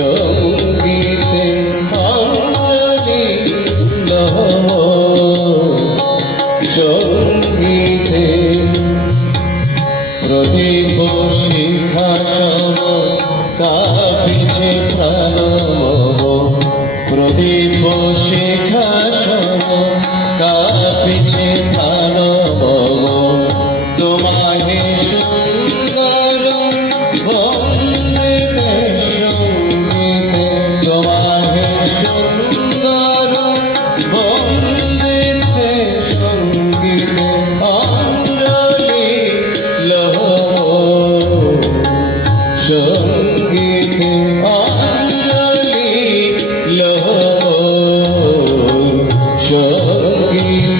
সঙ্গীতে আমি সঙ্গীতে প্রদীপ শিখাসন কাপিছে প্রাণ প্রদীপ শিখ সঙ্গে অঙ্গলি লোহ সংগীত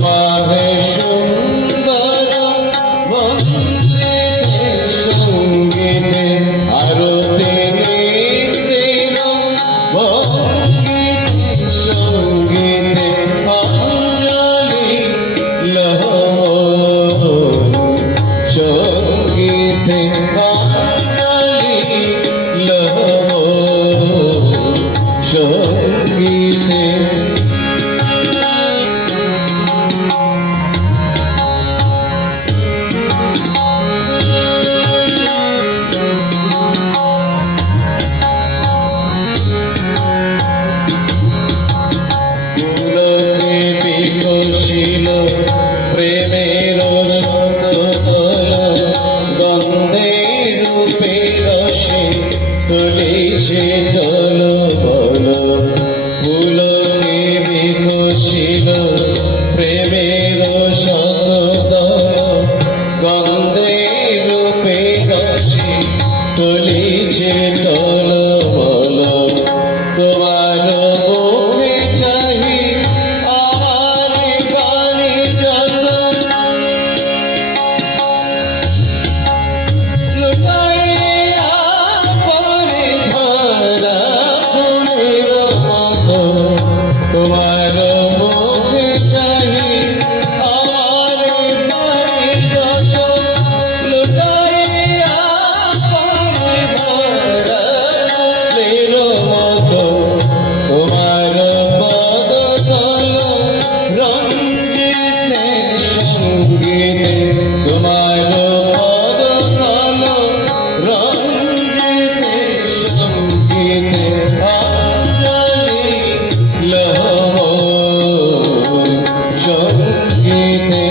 তোমার সুন্দর বন্দিতে সঙ্গীতে আরতে নিতে ভঙ্গিতে সঙ্গীতে অঞ্জলি লহ সঙ্গীতে অ Hare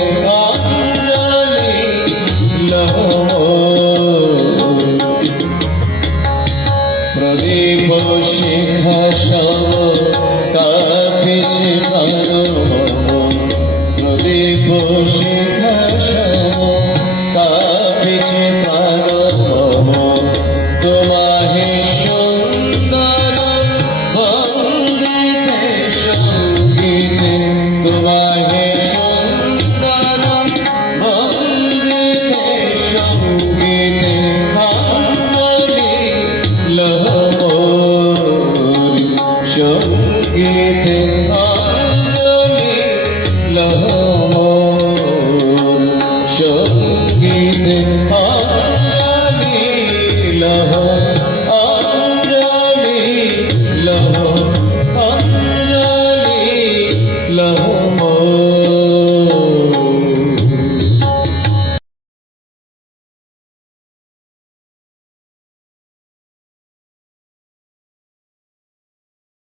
চোখে তেল